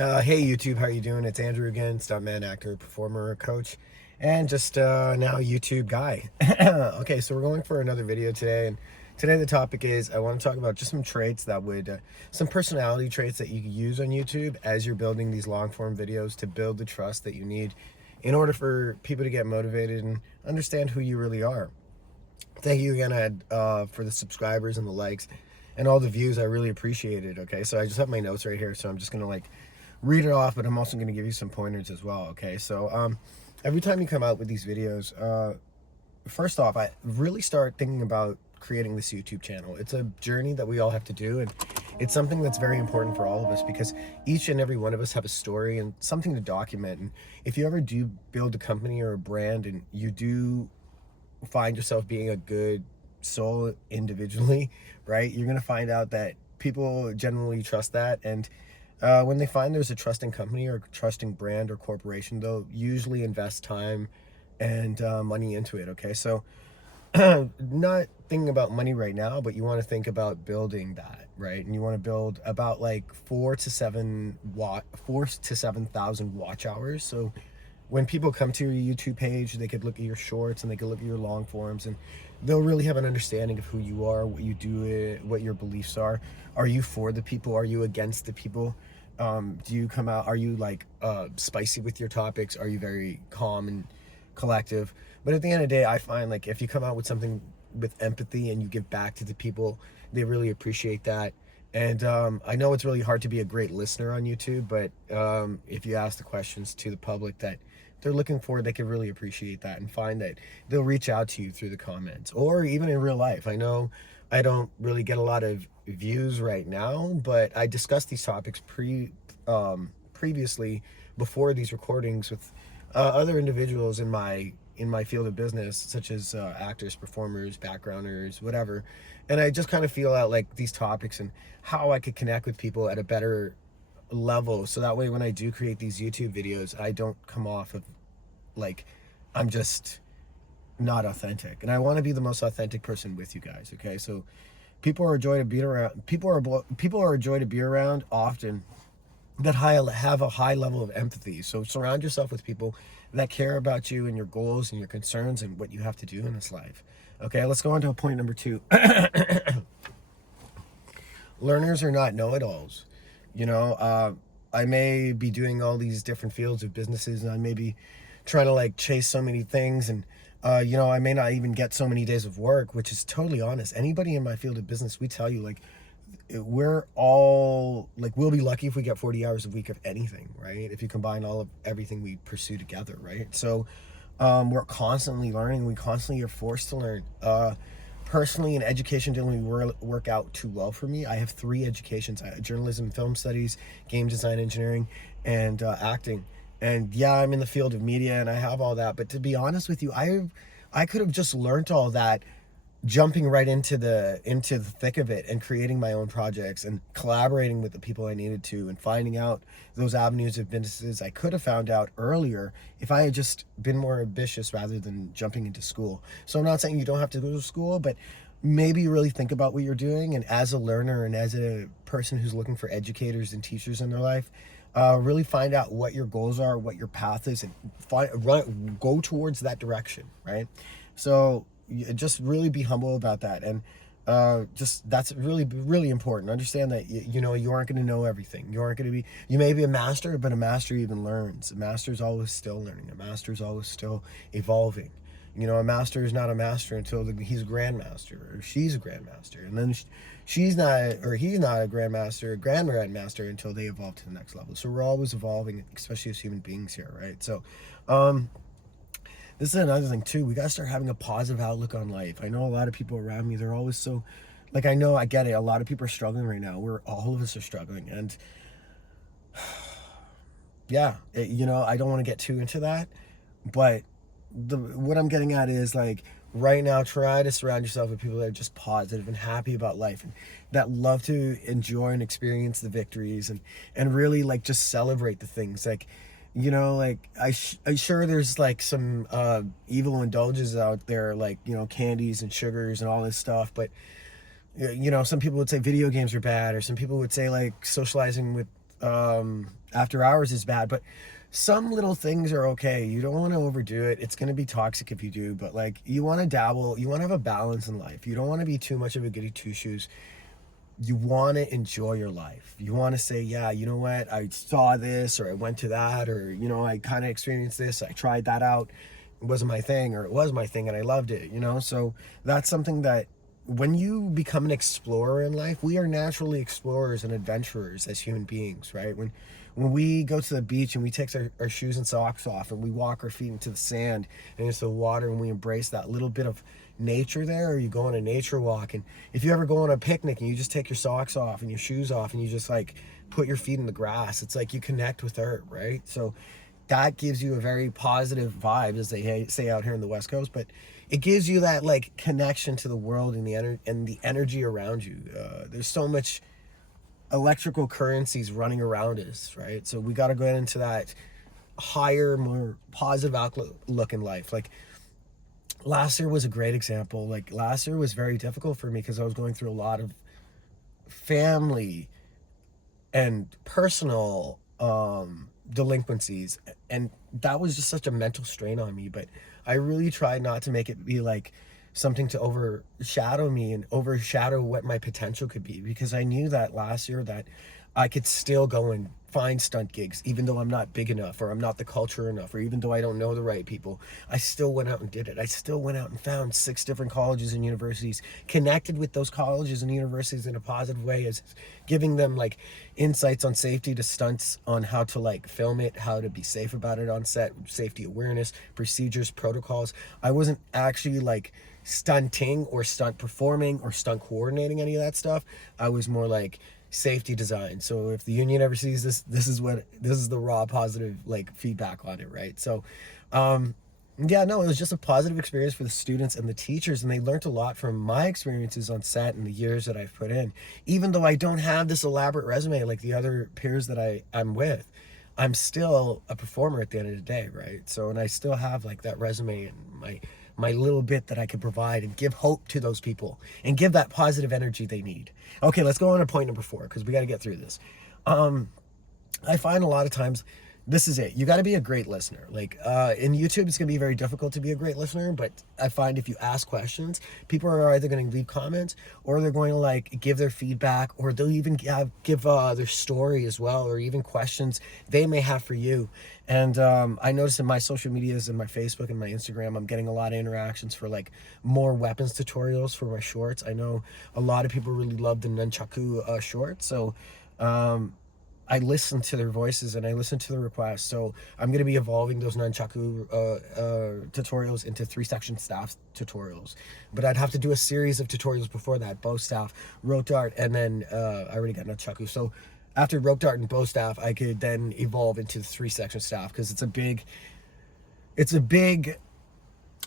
Hey YouTube, how you doing? It's Andrew again, stuntman, actor, performer, coach, and just now YouTube guy. Okay, so we're going for another video today, and today the topic is I want to talk about just some traits that would, some personality traits that you could use on YouTube as you're building these long form videos to build the trust that you need in order for people to get motivated and understand who you really are. Thank you again, Ed, for the subscribers and the likes and all the views. I really appreciate it. Okay, so I just have my notes right here, so I'm just gonna read it off, but I'm also gonna give you some pointers as well. Okay, so every time you come out with these videos, first off, I really start thinking about creating this YouTube channel. It's a journey that we all have to do, and it's something that's very important for all of us because each and every one of us have a story and something to document. And if you ever do build a company or a brand and you do find yourself being a good soul individually, right, you're going to find out that people generally trust that. And when they find there's a trusting company or trusting brand or corporation, they'll usually invest time and money into it. Okay, so not thinking about money right now, but you want to think about building that, right? And you want to build about like 4 to 7,000 watch hours. So when people come to your YouTube page, they could look at your shorts and they could look at your long forms, and they'll really have an understanding of who you are, what you do, what your beliefs are. Are you for the people? Are you against the people? Do you come out, are you like spicy with your topics? Are you very calm and collective? But at the end of the day, I find like if you come out with something with empathy and you give back to the people, they really appreciate that. And I know it's really hard to be a great listener on YouTube, but if you ask the questions to the public that they're looking for, they can really appreciate that and find that they'll reach out to you through the comments or even in real life. I know I don't really get a lot of views right now, but I discussed these topics previously before these recordings with other individuals in my field of business, such as actors, performers, backgrounders, whatever. And I just kind of feel out like these topics and how I could connect with people at a better level, so that way when I do create these YouTube videos, I don't come off of like I'm just not authentic. And I want to be the most authentic person with you guys. Okay, so people are a joy to be around. People are a joy to be around often that have a high level of empathy. So surround yourself with people that care about you and your goals and your concerns and what you have to do in this life. Okay, let's go on to point number 2. Learners are not know-it-alls. You know, I may be doing all these different fields of businesses, and I may be trying to like chase so many things, and you know, I may not even get so many days of work, which is totally honest. Anybody in my field of business, we tell you like we're all like, we'll be lucky if we get 40 hours a week of anything, right? If you combine all of everything we pursue together, right? So we're constantly learning. We constantly are forced to learn. Personally, in education didn't really work out too well for me. I have 3 educations: journalism, film studies, game design, engineering, and acting. And yeah, I'm in the field of media and I have all that, but to be honest with you, I could have just learned all that jumping right into the thick of it and creating my own projects and collaborating with the people I needed to and finding out those avenues of businesses I could have found out earlier if I had just been more ambitious rather than jumping into school. So I'm not saying you don't have to go to school, but maybe really think about what you're doing, and as a learner and as a person who's looking for educators and teachers in their life, really find out what your goals are, what your path is, and go towards that direction, right? So just really be humble about that, and just that's really, really important. Understand that you know, you aren't going to know everything. You aren't going to be, you may be a master, but a master even learns. A master is always still learning. A master is always still evolving. You know, a master is not a master until he's a grandmaster or she's a grandmaster, and then she's not, or he's not a grandmaster or grandmaster until they evolve to the next level. So we're always evolving, especially as human beings here, right? So this is another thing too. We got to start having a positive outlook on life. I know a lot of people around me, they're always so, like, I know, I get it. A lot of people are struggling right now. All of us are struggling. And yeah, you know, I don't want to get too into that, but what I'm getting at is like right now, try to surround yourself with people that are just positive and happy about life and that love to enjoy and experience the victories and really like just celebrate the things. Like, you know, like I'm sure there's like some evil indulgences out there, like, you know, candies and sugars and all this stuff, but you know, some people would say video games are bad, or some people would say like socializing with After hours is bad, but some little things are okay. You don't want to overdo it. It's going to be toxic if you do, but like you want to dabble, you want to have a balance in life. You don't want to be too much of a goody two shoes. You want to enjoy your life. You want to say, yeah, you know what, I saw this, or I went to that, or I kind of experienced this, I tried that out, it wasn't my thing, or it was my thing and I loved it. So that's something that when you become an explorer in life, we are naturally explorers and adventurers as human beings, right? When we go to the beach and we take our shoes and socks off and we walk our feet into the sand and into the water, and we embrace that little bit of nature there, or you go on a nature walk, and if you ever go on a picnic and you just take your socks off and your shoes off and you just like put your feet in the grass, it's like you connect with earth, right? So that gives you a very positive vibe, as they say out here in the West Coast, but it gives you that like connection to the world and the energy around you. There's so much electrical currencies running around us, right? So we got to go into that higher, more positive outlook in life. Like last year was a great example. Like last year was very difficult for me because I was going through a lot of family and personal delinquencies, and that was just such a mental strain on me. But I really tried not to make it be like something to overshadow me and overshadow what my potential could be, because I knew that last year that I could still go and find stunt gigs even though I'm not big enough, or I'm not the culture enough, or even though I don't know the right people. I still went out and did it. I still went out and found 6 different colleges and universities, connected with those colleges and universities in a positive way, as giving them like insights on safety to stunts, on how to like film it, how to be safe about it on set, safety awareness, procedures, protocols. I wasn't actually like stunting or stunt performing or stunt coordinating any of that stuff. I was more like safety design. So if the union ever sees this, this is the raw positive like feedback on it, right? So yeah, no, it was just a positive experience for the students and the teachers, and they learned a lot from my experiences on set and the years that I've put in. Even though I don't have this elaborate resume like the other peers that I'm with, I'm still a performer at the end of the day, right? So, and I still have like that resume and my little bit that I can provide and give hope to those people and give that positive energy they need. Okay, let's go on to point number 4, because we got to get through this. I find a lot of times, this is it. You got to be a great listener. Like in YouTube, it's going to be very difficult to be a great listener, but I find if you ask questions, people are either going to leave comments, or they're going to like give their feedback, or they'll even give their story as well, or even questions they may have for you. And I noticed in my social medias and my Facebook and my Instagram, I'm getting a lot of interactions for like more weapons tutorials for my shorts. I know a lot of people really love the nunchaku shorts, so I listen to their voices and I listen to the requests. So I'm going to be evolving those nunchaku tutorials into 3-section staff tutorials. But I'd have to do a series of tutorials before that: bow staff, rope dart, and then I already got nunchaku. So after rope dart and bow staff, I could then evolve into the 3-section staff, because it's a big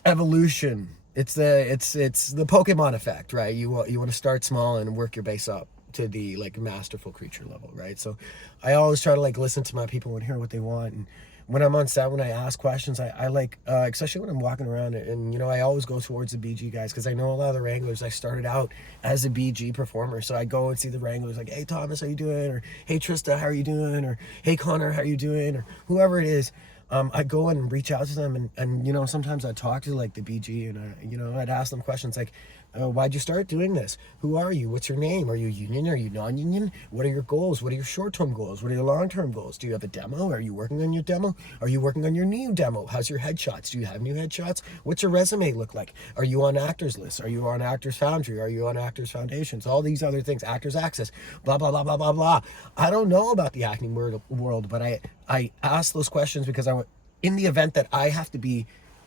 evolution. It's the Pokemon effect, right? You want to start small and work your base up to the like masterful creature level, right? So I always try to like listen to my people and hear what they want. And when I'm on set, when I ask questions, I like especially when I'm walking around, and I always go towards the BG guys, because I know a lot of the wranglers. I started out as a BG performer, so I go and see the wranglers, like, hey Thomas, how you doing? Or hey Trista, how are you doing? Or hey Connor, how are you doing? Or whoever it is. I go and reach out to them, and sometimes I talk to like the BG, and I'd ask them questions like, why'd you start doing this? Who are you? What's your name? Are you union? Are you non-union? What are your goals? What are your short-term goals? What are your long-term goals? Do you have a demo? Are you working on your demo? Are you working on your new demo? How's your headshots? Do you have new headshots? What's your resume look like? Are you on Actors List? Are you on Actors Foundry? Are you on Actors Foundations? All these other things, Actors Access, blah, blah, blah, blah, blah, blah. I don't know about the acting world, but I ask those questions because in the event that I have to be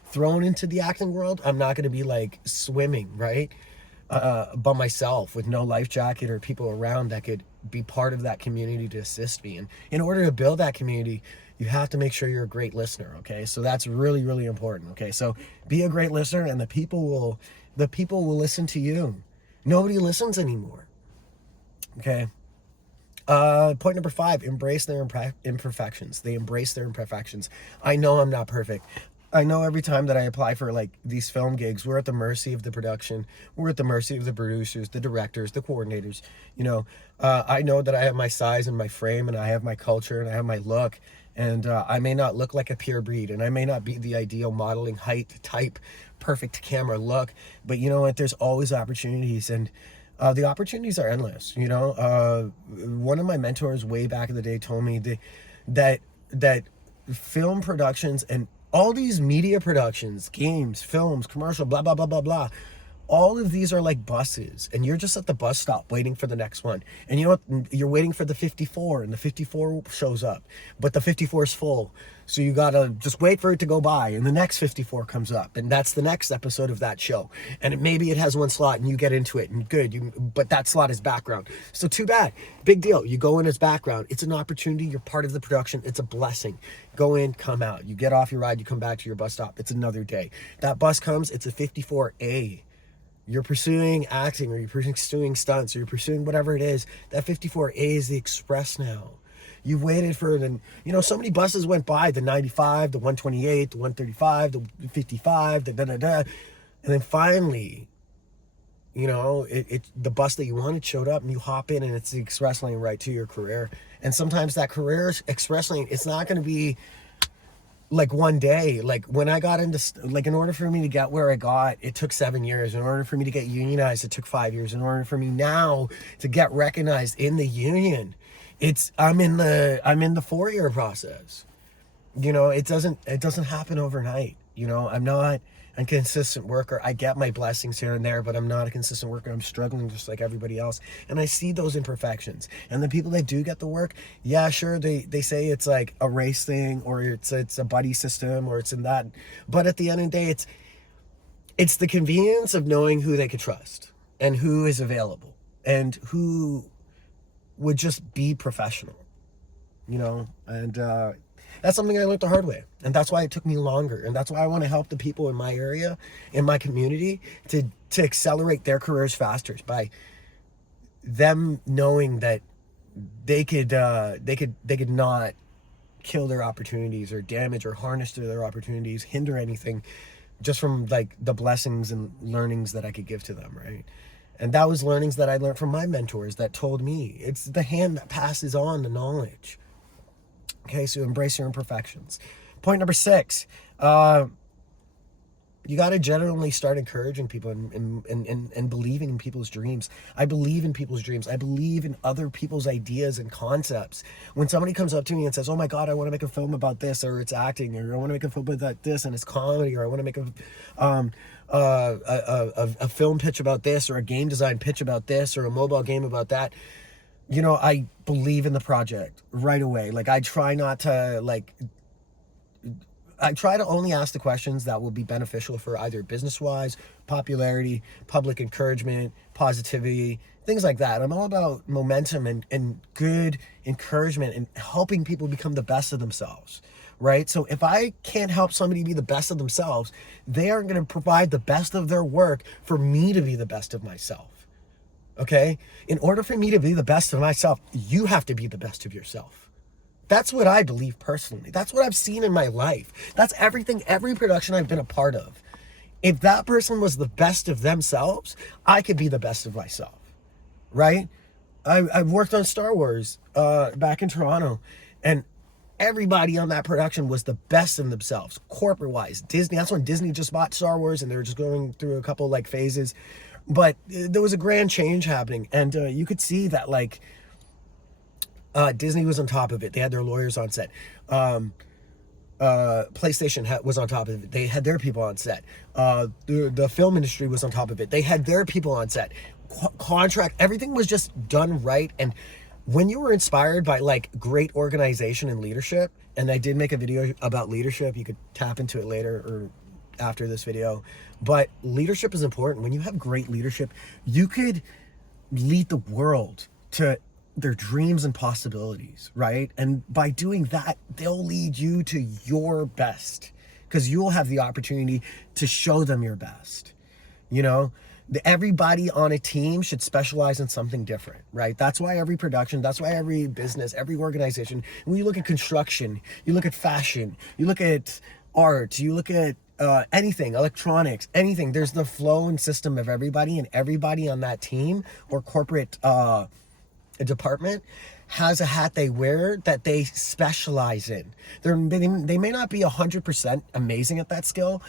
thrown into the acting world, I'm not going to be like swimming, right? By myself with no life jacket or people around that could be part of that community to assist me. And in order to build that community, you have to make sure you're a great listener. Okay. So that's really, really important. Okay. So be a great listener, and the people will listen to you. Nobody listens anymore. Okay. Point number 5, embrace their imperfections. They embrace their imperfections. I know I'm not perfect. I know every time that I apply for like these film gigs, we're at the mercy of the production. We're at the mercy of the producers, the directors, the coordinators. You know, I know that I have my size and my frame, and I have my culture, and I have my look. And I may not look like a pure breed, and I may not be the ideal modeling height, type, perfect camera look. But you know what? There's always opportunities, and the opportunities are endless. You know, one of my mentors way back in the day told me that film productions and all these media productions, games, films, commercial, blah, blah, blah, blah, blah. All of these are like buses, and you're just at the bus stop waiting for the next one. And you know what? You're waiting for the 54, and the 54 shows up, but the 54 is full. So you gotta just wait for it to go by, and the next 54 comes up, and that's the next episode of that show. And maybe it has one slot, and you get into it, and good, but that slot is background. So too bad. Big deal. You go in as background. It's an opportunity. You're part of the production. It's a blessing. Go in, come out. You get off your ride, you come back to your bus stop. It's another day. That bus comes, it's a 54A. You're pursuing acting, or you're pursuing stunts, or you're pursuing whatever it is. That 54A is the express now. You've waited for the, you know, so many buses went by, the 95, the 128, the 135, the 55, the da-da-da. And then finally, you know, the bus that you wanted showed up, and you hop in, and it's the express lane right to your career. And sometimes that career express lane, it's not going to be like one day. Like when I got into, like, in order for me to get where I got, it took 7 years. In order for me to get unionized, it took 5 years. In order for me now to get recognized in the union, I'm in the 4-year process. You know, it doesn't happen overnight. You know, I'm not a consistent worker. I get my blessings here and there, but I'm not a consistent worker. I'm struggling just like everybody else. And I see those imperfections. And the people that do get the work, yeah, sure, they say it's like a race thing, or it's a buddy system, or it's in that. But at the end of the day, it's the convenience of knowing who they could trust, and who is available, and who would just be professional, you know. And that's something I learned the hard way, and that's why it took me longer, and that's why I want to help the people in my area, in my community, to accelerate their careers faster, by them knowing that they could not kill their opportunities, or damage or harness their opportunities, hinder anything, just from like the blessings and learnings that I could give to them, right? And that was learnings that I learned from my mentors that told me it's the hand that passes on the knowledge. Okay, so embrace your imperfections. Point number 6, you got to generally start encouraging people and believing in people's dreams. I believe in people's dreams. I believe in other people's ideas and concepts. When somebody comes up to me and says, oh my God, I want to make a film about this, or it's acting, or I want to make a film about this and it's comedy, or I want to make a film pitch about this, or a game design pitch about this, or a mobile game about that, you know, I believe in the project right away. Like, I try to only ask the questions that will be beneficial for either business-wise, popularity, public encouragement, positivity, things like that. I'm all about momentum and good encouragement and helping people become the best of themselves, right? So if I can't help somebody be the best of themselves, they aren't going to provide the best of their work for me to be the best of myself. Okay? In order for me to be the best of myself, you have to be the best of yourself. That's what I believe personally. That's what I've seen in my life. That's everything, every production I've been a part of. If that person was the best of themselves, I could be the best of myself, right? I've worked on Star Wars back in Toronto, and everybody on that production was the best in themselves, corporate-wise. Disney, that's when Disney just bought Star Wars, and they were just going through a couple like phases. But there was a grand change happening, and you could see that, like, Disney was on top of it. They had their lawyers on set. PlayStation was on top of it. They had their people on set. The film industry was on top of it. They had their people on set. Contract, everything was just done right. And when you were inspired by like great organization and leadership, and I did make a video about leadership, you could tap into it later or after this video, but leadership is important. When you have great leadership, you could lead the world to their dreams and possibilities, right? And by doing that, they'll lead you to your best, because you'll have the opportunity to show them your best. You know, everybody on a team should specialize in something different, right? That's why every production, that's why every business, every organization, when you look at construction, you look at fashion, you look at art, you look at anything, electronics, anything. There's the flow and system of everybody, and everybody on that team or corporate department has a hat they wear that they specialize in. They may not be 100% amazing at that skill,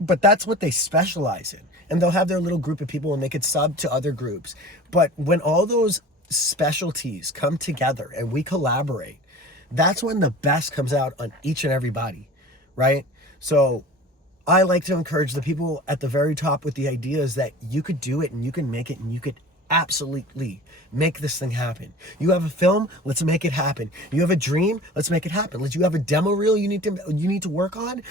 but that's what they specialize in. And they'll have their little group of people and they could sub to other groups. But when all those specialties come together and we collaborate, that's when the best comes out on each and everybody, right? So I like to encourage the people at the very top with the ideas that you could do it and you can make it and you could absolutely make this thing happen. You have a film, let's make it happen. You have a dream, let's make it happen. You have a demo reel you need to work on.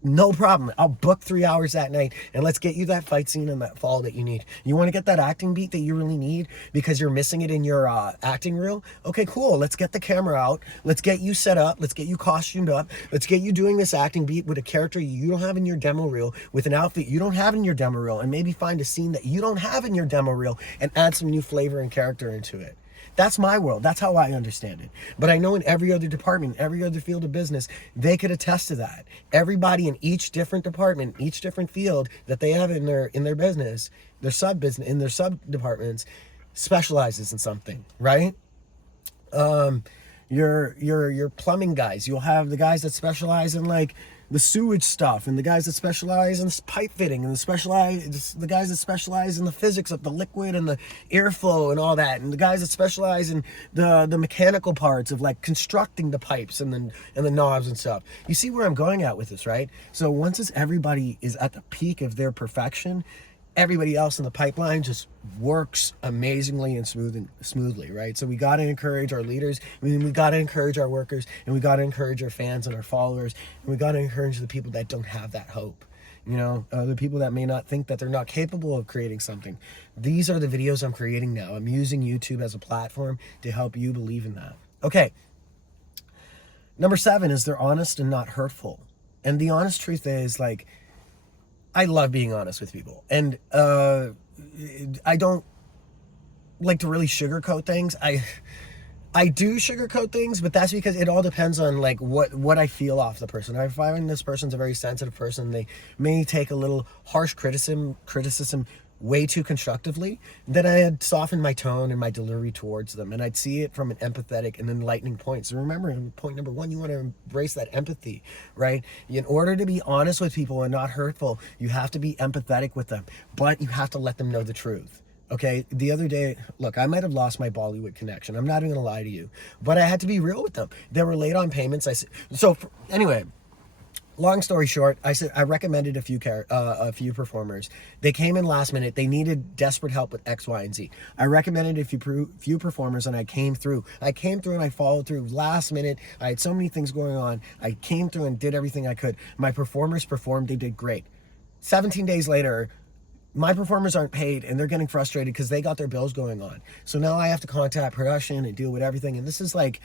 No problem. I'll book 3 hours that night and let's get you that fight scene in that fall that you need. You want to get that acting beat that you really need because you're missing it in your acting reel? Okay, cool. Let's get the camera out. Let's get you set up. Let's get you costumed up. Let's get you doing this acting beat with a character you don't have in your demo reel, with an outfit you don't have in your demo reel, and maybe find a scene that you don't have in your demo reel and add some new flavor and character into it. That's my world. That's how I understand it. But I know in every other department, every other field of business, they could attest to that. Everybody in each different department, each different field that they have in their business, their sub business, in their sub departments, specializes in something, right? Your plumbing guys, you'll have the guys that specialize in like the sewage stuff, and the guys that specialize in pipe fitting, and the guys that specialize in the physics of the liquid and the airflow and all that, and the guys that specialize in the mechanical parts of like constructing the pipes and the knobs and stuff. You see where I'm going at with this, right? So once everybody is at the peak of their perfection, everybody else in the pipeline just works amazingly and smoothly, right? So we got to encourage our leaders. I mean, we got to encourage our workers, and we got to encourage our fans and our followers, and we got to encourage the people that don't have that hope. You know, the people that may not think that they're not capable of creating something. These are the videos I'm creating now. I'm using YouTube as a platform to help you believe in that. Okay. Number 7 is they're honest and not hurtful. And the honest truth is, like, I love being honest with people, and I don't like to really sugarcoat things. I do sugarcoat things, but that's because it all depends on like what I feel off the person. If I find this person's a very sensitive person, they may take a little harsh criticism way too constructively, then I'd soften my tone and my delivery towards them, and I'd see it from an empathetic and enlightening point. So remember, in point number 1, you want to embrace that empathy, right? In order to be honest with people and not hurtful, you have to be empathetic with them, but you have to let them know the truth. Okay, the other day, look, I might have lost my Bollywood connection. I'm not even gonna lie to you, but I had to be real with them. They were late on payments. Anyway, long story short, I recommended a few performers. They came in last minute. They needed desperate help with X, Y, and Z. I recommended a few performers, and I came through. And I followed through last minute. I had so many things going on. I came through and did everything I could. My performers performed. They did great. 17 days later, my performers aren't paid, and they're getting frustrated because they got their bills going on. So now I have to contact production and deal with everything. And this is like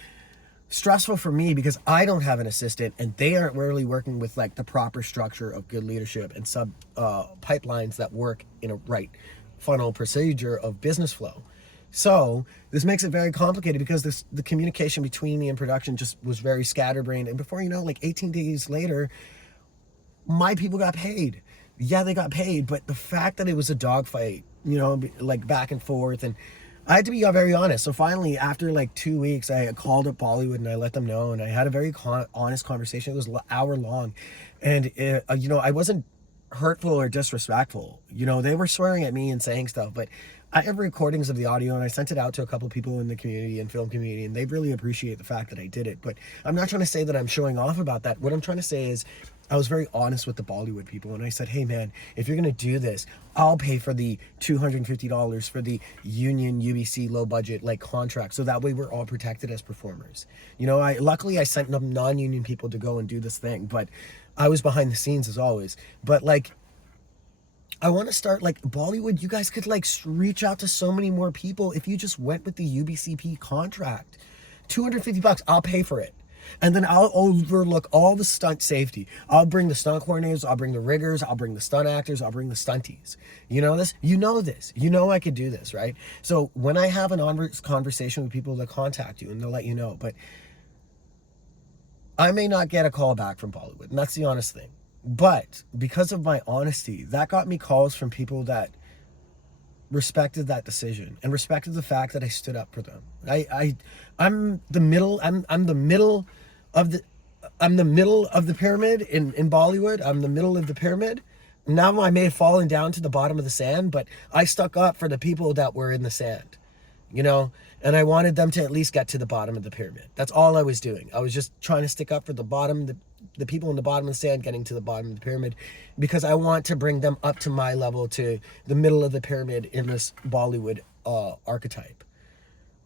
stressful for me because I don't have an assistant, and they aren't really working with like the proper structure of good leadership and sub pipelines that work in a right funnel procedure of business flow. So this makes it very complicated because the communication between me and production just was very scatterbrained. And before you know, like 18 days later, my people got paid. Yeah, they got paid, but the fact that it was a dogfight, you know, like back and forth, and I had to be very honest. So finally, after like 2 weeks, I called up Bollywood and I let them know, and I had a very honest conversation. It was an hour long, and you know, I wasn't hurtful or disrespectful. You know, they were swearing at me and saying stuff, but I have recordings of the audio, and I sent it out to a couple of people in the community and film community, and they really appreciate the fact that I did it. But I'm not trying to say that I'm showing off about that. What I'm trying to say is I was very honest with the Bollywood people, and I said, hey man, if you're going to do this, I'll pay for the $250 for the union UBC low budget like contract, so that way we're all protected as performers. You know, luckily I sent them non-union people to go and do this thing, but I was behind the scenes as always. But like, I want to start like Bollywood. You guys could like reach out to so many more people if you just went with the UBCP contract. $250, I'll pay for it. And then I'll overlook all the stunt safety. I'll bring the stunt coordinators, I'll bring the riggers, I'll bring the stunt actors, I'll bring the stunties. You know this? You know this. You know I could do this, right? So when I have an honest conversation with people, they'll contact you and they'll let you know. But I may not get a call back from Bollywood, and that's the honest thing. But because of my honesty, that got me calls from people that respected that decision and respected the fact that I stood up for them. I'm the middle. I'm the middle of the. I'm the middle of the pyramid in Bollywood. I'm the middle of the pyramid. Now I may have fallen down to the bottom of the sand, but I stuck up for the people that were in the sand, you know, and I wanted them to at least get to the bottom of the pyramid. That's all I was doing. I was just trying to stick up for the bottom, the people in the bottom of the sand getting to the bottom of the pyramid, because I want to bring them up to my level, to the middle of the pyramid in this Bollywood archetype.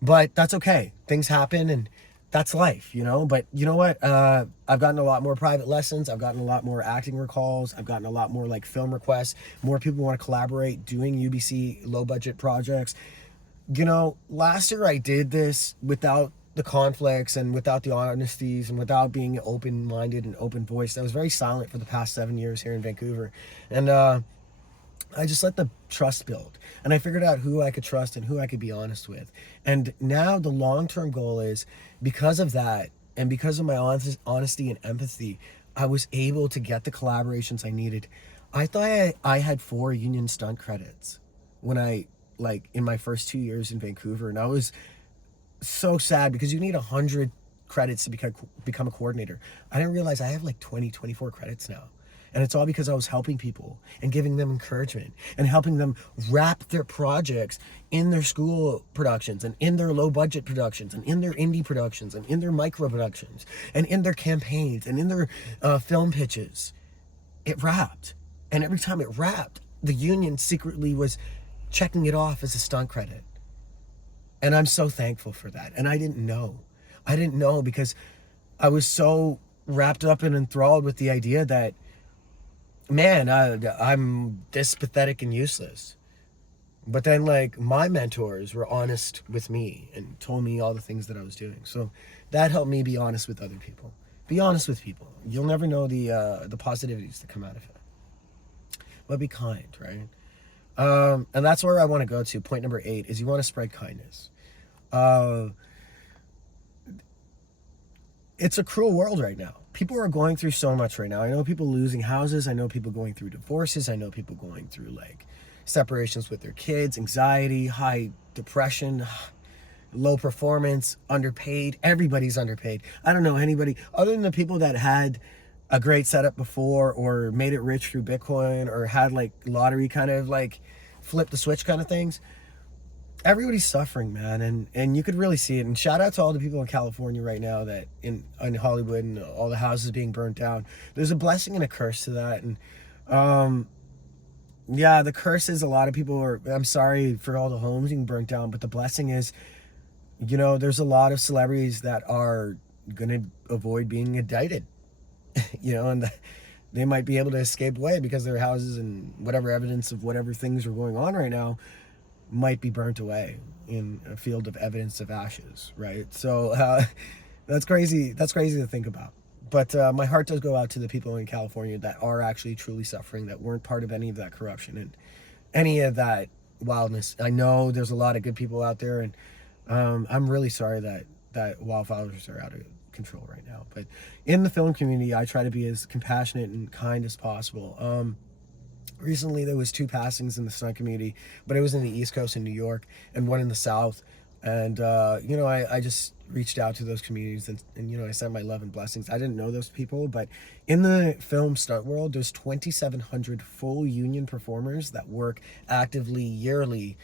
But that's okay. Things happen, and that's life, you know. But you know what? I've gotten a lot more private lessons. I've gotten a lot more acting recalls. I've gotten a lot more like film requests. More people want to collaborate doing UBC low budget projects. You know, last year I did this without the conflicts and without the honesties and without being open-minded and open-voiced. I was very silent for the past 7 years here in Vancouver. And I just let the trust build, and I figured out who I could trust and who I could be honest with. And now the long-term goal is, because of that and because of my honesty and empathy, I was able to get the collaborations I needed. I thought I had 4 union stunt credits when I, like, in my first 2 years in Vancouver, and I was so sad because you need 100 credits to become a coordinator. I didn't realize I have like 24 credits now. And it's all because I was helping people and giving them encouragement and helping them wrap their projects in their school productions and in their low budget productions and in their indie productions and in their micro productions and in their campaigns and in their film pitches. It wrapped. And every time it wrapped, the union secretly was checking it off as a stunt credit. And I'm so thankful for that. And I didn't know. I didn't know because I was so wrapped up and enthralled with the idea that, man, I'm this pathetic and useless. But then, like, my mentors were honest with me and told me all the things that I was doing. So that helped me be honest with other people. Be honest with people. You'll never know the positivities that come out of it. But be kind, right? And that's where I want to go to. Point number 8 is you want to spread kindness. It's a cruel world right now. People are going through so much right now. I know people losing houses. I know people going through divorces. I know people going through like separations with their kids, anxiety, high depression, low performance, underpaid. Everybody's underpaid. I don't know anybody other than the people that had a great setup before or made it rich through Bitcoin or had like lottery kind of like flip the switch kind of things. Everybody's suffering, man, and you could really see it. And shout out to all the people in California right now that in Hollywood and all the houses being burnt down. There's a blessing and a curse to that. And yeah, the curse is a lot of people are, I'm sorry for all the homes being burnt down, but the blessing is, you know, there's a lot of celebrities that are gonna avoid being indicted. You know, and they might be able to escape away because their houses and whatever evidence of whatever things are going on right now might be burnt away in a field of evidence of ashes, right? So that's crazy. That's crazy to think about. But my heart does go out to the people in California that are actually truly suffering, that weren't part of any of that corruption and any of that wildness. I know there's a lot of good people out there, and I'm really sorry that wildfires are out of control right now. But in the film community, I try to be as compassionate and kind as possible. Recently there was 2 passings in the stunt community, but it was in the East Coast in New York and one in the South. And you know, I just reached out to those communities and you know, I sent my love and blessings. I didn't know those people, but in the film stunt world, there's 2,700 full union performers that work actively yearly.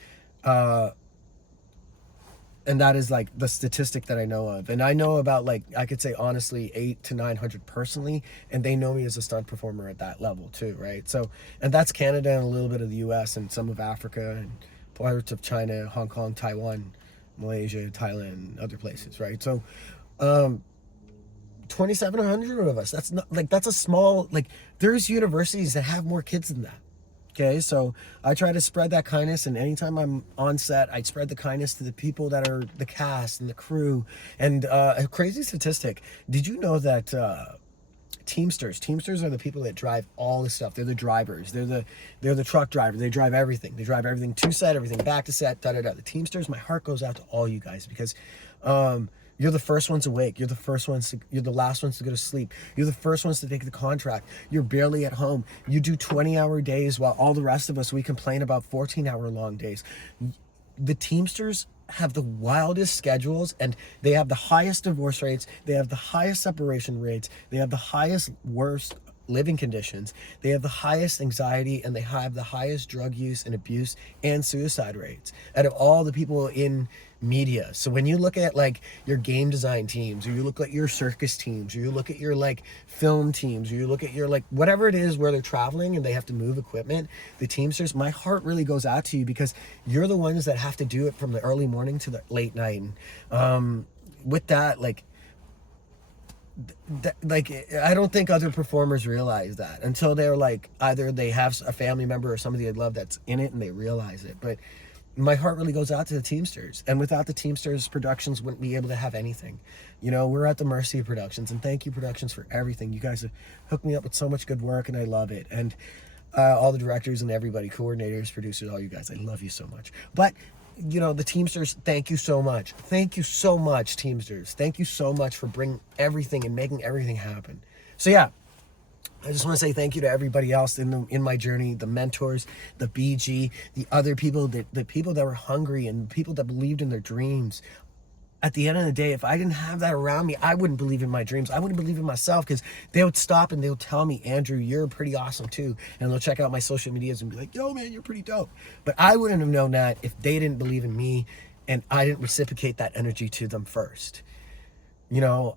And that is like the statistic that I know of. And I know about, like, I could say honestly 800 to 900 personally, and they know me as a stunt performer at that level too, right? So, and that's Canada and a little bit of the US and some of Africa and parts of China, Hong Kong, Taiwan, Malaysia, Thailand, other places, right? So 2,700 of us, that's not like, that's a small, like, there's universities that have more kids than that. Okay, so I try to spread that kindness, and anytime I'm on set, I spread the kindness to the people that are the cast and the crew. And a crazy statistic, did you know that Teamsters are the people that drive all the stuff? They're the drivers. They're the truck drivers. They drive everything. They drive everything to set, everything back to set, da da da. The Teamsters, my heart goes out to all you guys, because you're You're the first ones awake. You're the last ones to go to sleep. You're the first ones to take the contract. You're barely at home. You do 20-hour days while all the rest of us, we complain about 14-hour long days. The Teamsters have the wildest schedules, and they have the highest divorce rates. They have the highest separation rates. They have the highest, worst living conditions. They have the highest anxiety, and they have the highest drug use and abuse and suicide rates out of all the people in media. So when you look at like your game design teams, or you look at your circus teams, or you look at your like film teams, or you look at your like whatever it is where they're traveling and they have to move equipment, the Teamsters, my heart really goes out to you, because you're the ones that have to do it from the early morning to the late night. And with that, like I don't think other performers realize that until they're like, either they have a family member or somebody they love that's in it and they realize it. But my heart really goes out to the Teamsters, and without the Teamsters, productions wouldn't be able to have anything. You know, we're at the mercy of productions, and thank you, productions, for everything. You guys have hooked me up with so much good work, and I love it. And all the directors and everybody, coordinators, producers, all you guys, I love you so much. But you know, the Teamsters, thank you so much. Thank you so much, Teamsters. Thank you so much for bringing everything and making everything happen. So yeah, I just want to say thank you to everybody else in my journey, the mentors, the BG, the other people, the people that were hungry, and people that believed in their dreams. At the end of the day, if I didn't have that around me, I wouldn't believe in my dreams. I wouldn't believe in myself, because they would stop and they would tell me, Andrew, you're pretty awesome too. And they'll check out my social medias and be like, yo, man, you're pretty dope. But I wouldn't have known that if they didn't believe in me and I didn't reciprocate that energy to them first. You know,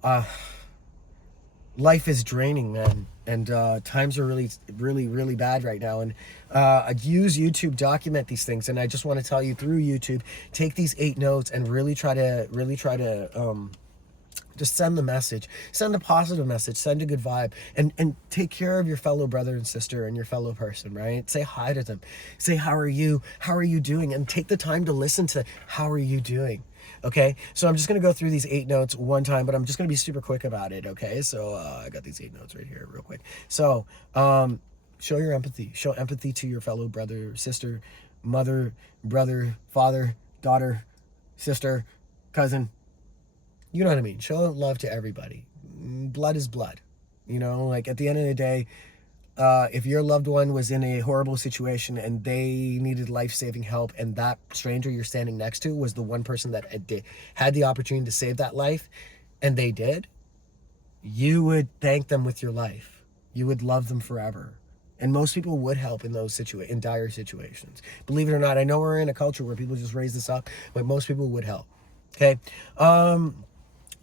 life is draining, man. And times are really bad right now. And I use YouTube, document these things. And I just want to tell you, through YouTube, take these 8 notes and really try to just send the message, send a positive message, send a good vibe, and take care of your fellow brother and sister and your fellow person, right? Say hi to them. Say, how are you doing? And take the time to listen to, how are you doing? Okay, so I'm just going to go through these 8 notes one time, but I'm just going to be super quick about it, okay? So I got these 8 notes right here real quick. So show your empathy. Show empathy to your fellow brother, sister, mother, brother, father, daughter, sister, cousin. You know what I mean? Show love to everybody. Blood is blood. You know, like at the end of the day, if your loved one was in a horrible situation and they needed life-saving help, and that stranger you're standing next to was the one person that had the opportunity to save that life, and they did, you would thank them with your life. You would love them forever. And most people would help in those in dire situations. Believe it or not, I know we're in a culture where people just raise this up, but most people would help. Okay?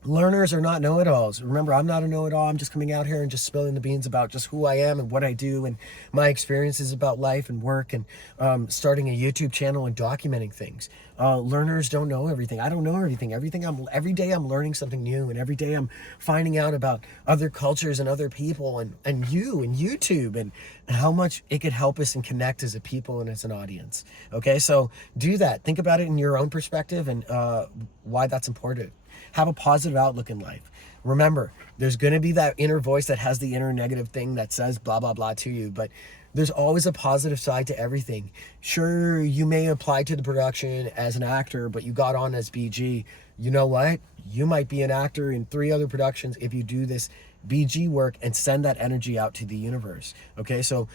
Learners are not know-it-alls. Remember, I'm not a know-it-all. I'm just coming out here and just spilling the beans about just who I am and what I do and my experiences about life and work, and starting a YouTube channel and documenting things. Learners don't know everything. I don't know everything. Every day I'm learning something new, and every day I'm finding out about other cultures and other people and you and YouTube and how much it could help us and connect as a people and as an audience. Okay, so do that. Think about it in your own perspective and why that's important. Have a positive outlook in life. Remember, there's going to be that inner voice that has the inner negative thing that says blah, blah, blah to you, but there's always a positive side to everything. Sure, you may apply to the production as an actor, but you got on as BG. You know what? You might be an actor in 3 other productions if you do this BG work and send that energy out to the universe. Okay, so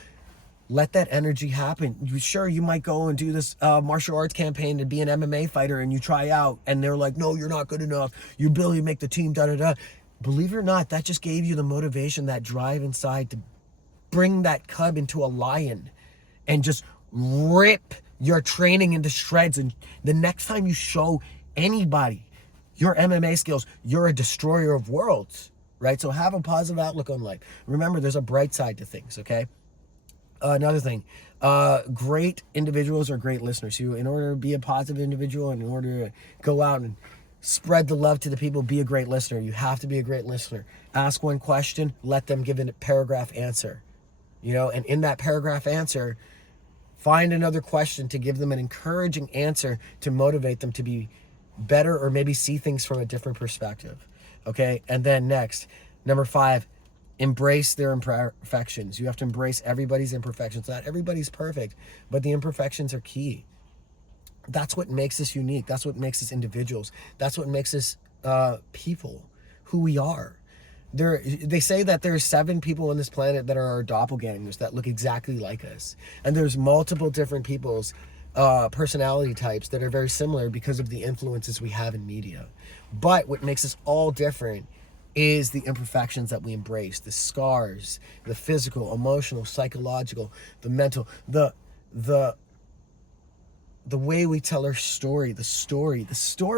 let that energy happen. Sure, you might go and do this martial arts campaign to be an MMA fighter, and you try out and they're like, no, you're not good enough. You barely make the team, da-da-da. Believe it or not, that just gave you the motivation, that drive inside to bring that cub into a lion and just rip your training into shreds. And the next time you show anybody your MMA skills, you're a destroyer of worlds, right? So have a positive outlook on life. Remember, there's a bright side to things, okay? Another thing, great individuals are great listeners. In order to be a positive individual and in order to go out and spread the love to the people, be a great listener. You have to be a great listener. Ask one question, let them give a paragraph answer. You know, and in that paragraph answer, find another question to give them an encouraging answer to motivate them to be better, or maybe see things from a different perspective. Okay, and then next, number 5, embrace their imperfections. You have to embrace everybody's imperfections. Not everybody's perfect, but the imperfections are key. That's what makes us unique. That's what makes us individuals. That's what makes us people, who we are. They say that there's 7 people on this planet that are our doppelgangers that look exactly like us, and there's multiple different people's personality types that are very similar because of the influences we have in media. But what makes us all different is the imperfections that we embrace, the scars, the physical, emotional, psychological, the mental, the way we tell our story, the story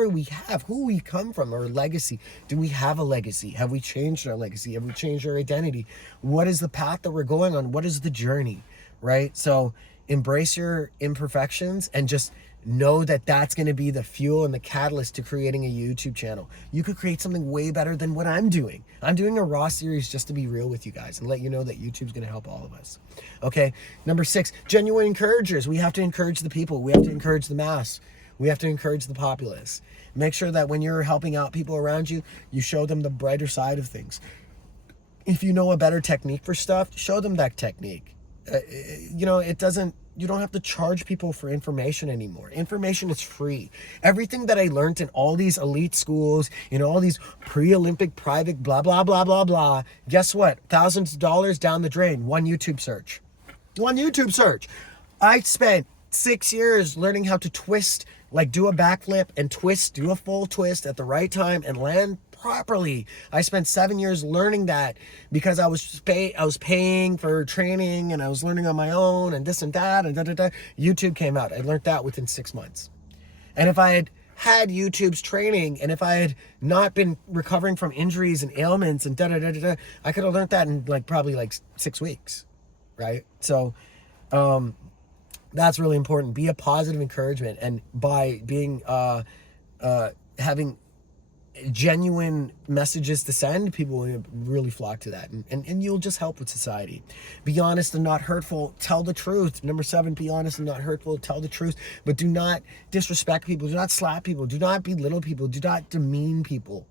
we have, who we come from, our legacy. Do we have a legacy? Have we changed our legacy? Have we changed our identity? What is the path that we're going on? What is the journey, right? So embrace your imperfections and just know that that's going to be the fuel and the catalyst to creating a YouTube channel. You could create something way better than what I'm doing. I'm doing a raw series just to be real with you guys and let you know that YouTube's going to help all of us. Okay. Number 6, genuine encouragers. We have to encourage the people. We have to encourage the mass. We have to encourage the populace. Make sure that when you're helping out people around you, you show them the brighter side of things. If you know a better technique for stuff, show them that technique. You don't have to charge people for information anymore. Information is free. Everything that I learned in all these elite schools, in all these pre-Olympic private blah, blah, blah, blah, blah, guess what? Thousands of dollars down the drain. One YouTube search. I spent 6 years learning how to twist, like do a backflip and twist, do a full twist at the right time and land properly. I spent 7 years learning that because I was paying for training and I was learning on my own and this and that and YouTube came out. I learned that within 6 months. And if I had YouTube's training and if I had not been recovering from injuries and ailments and I could have learned that in probably 6 weeks, right? So that's really important. Be a positive encouragement, and by being having genuine messages to send, people will really flock to that, and you'll just help with society. Be honest and not hurtful. Tell the truth. Number 7, be honest and not hurtful. Tell the truth, but do not disrespect people. Do not slap people. Do not belittle people. Do not demean people.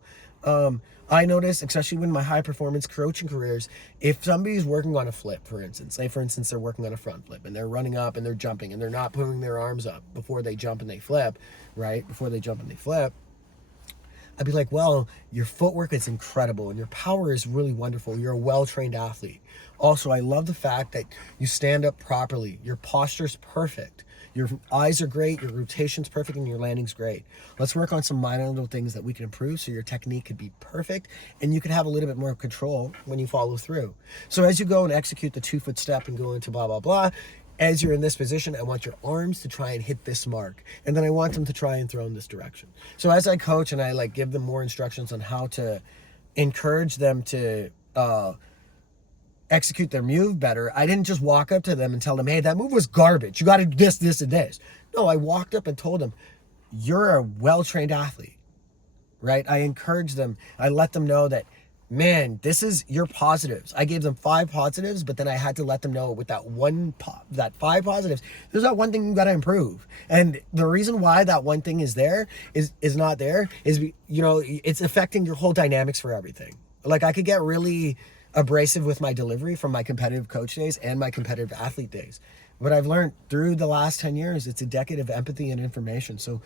I notice, especially when my high performance coaching careers, if somebody's working on a flip, for instance, say for instance they're working on a front flip and they're running up and they're jumping and they're not putting their arms up before they jump and they flip, right? Before they jump and they flip, I'd be like, well, your footwork is incredible and your power is really wonderful. You're a well-trained athlete. Also, I love the fact that you stand up properly. Your posture's perfect. Your eyes are great, your rotation's perfect, and your landing's great. Let's work on some minor little things that we can improve so your technique could be perfect and you can have a little bit more control when you follow through. So as you go and execute the 2-foot step and go into blah, blah, blah, as you're in this position, I want your arms to try and hit this mark. And then I want them to try and throw in this direction. So as I coach and I give them more instructions on how to encourage them to execute their move better, I didn't just walk up to them and tell them, hey, that move was garbage. You got to do this, this, and this. No, I walked up and told them, you're a well-trained athlete, right? I encouraged them. I let them know that, man, this is your positives. I gave them 5 positives, but then I had to let them know with that 5 positives, there's that one thing you got to improve. And the reason why that one thing is not there is, it's affecting your whole dynamics for everything. I could get really abrasive with my delivery from my competitive coach days and my competitive athlete days. But I've learned through the last 10 years, it's a decade of empathy and information. So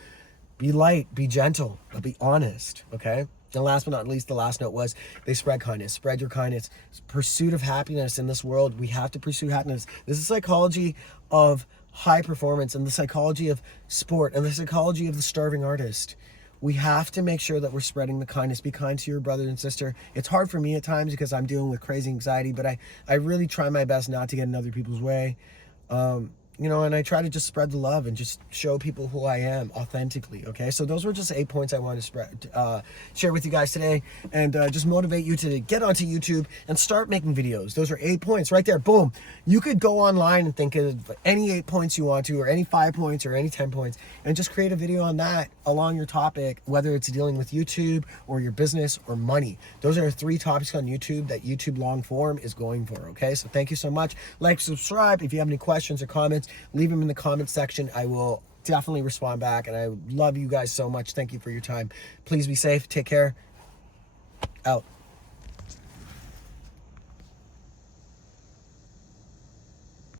be light, be gentle, but be honest, okay? And last but not least, the last note was they spread kindness. Spread your kindness. Pursuit of happiness in this world. We have to pursue happiness. This is psychology of high performance and the psychology of sport and the psychology of the starving artist. We have to make sure that we're spreading the kindness. Be kind to your brother and sister. It's hard for me at times because I'm dealing with crazy anxiety, but I really try my best not to get in other people's way. And I try to just spread the love and just show people who I am authentically, okay? So those were just 8 points I wanted to share with you guys today and just motivate you to get onto YouTube and start making videos. Those are 8 points right there. Boom. You could go online and think of any 8 points you want to, or any 5 points or any 10 points, and just create a video on that along your topic, whether it's dealing with YouTube or your business or money. Those are 3 topics on YouTube that YouTube long form is going for, okay? So thank you so much. Like, subscribe. If you have any questions or comments, leave them in the comment section. I will definitely respond back, and I love you guys so much. Thank you for your time. Please be safe. Take care. Out.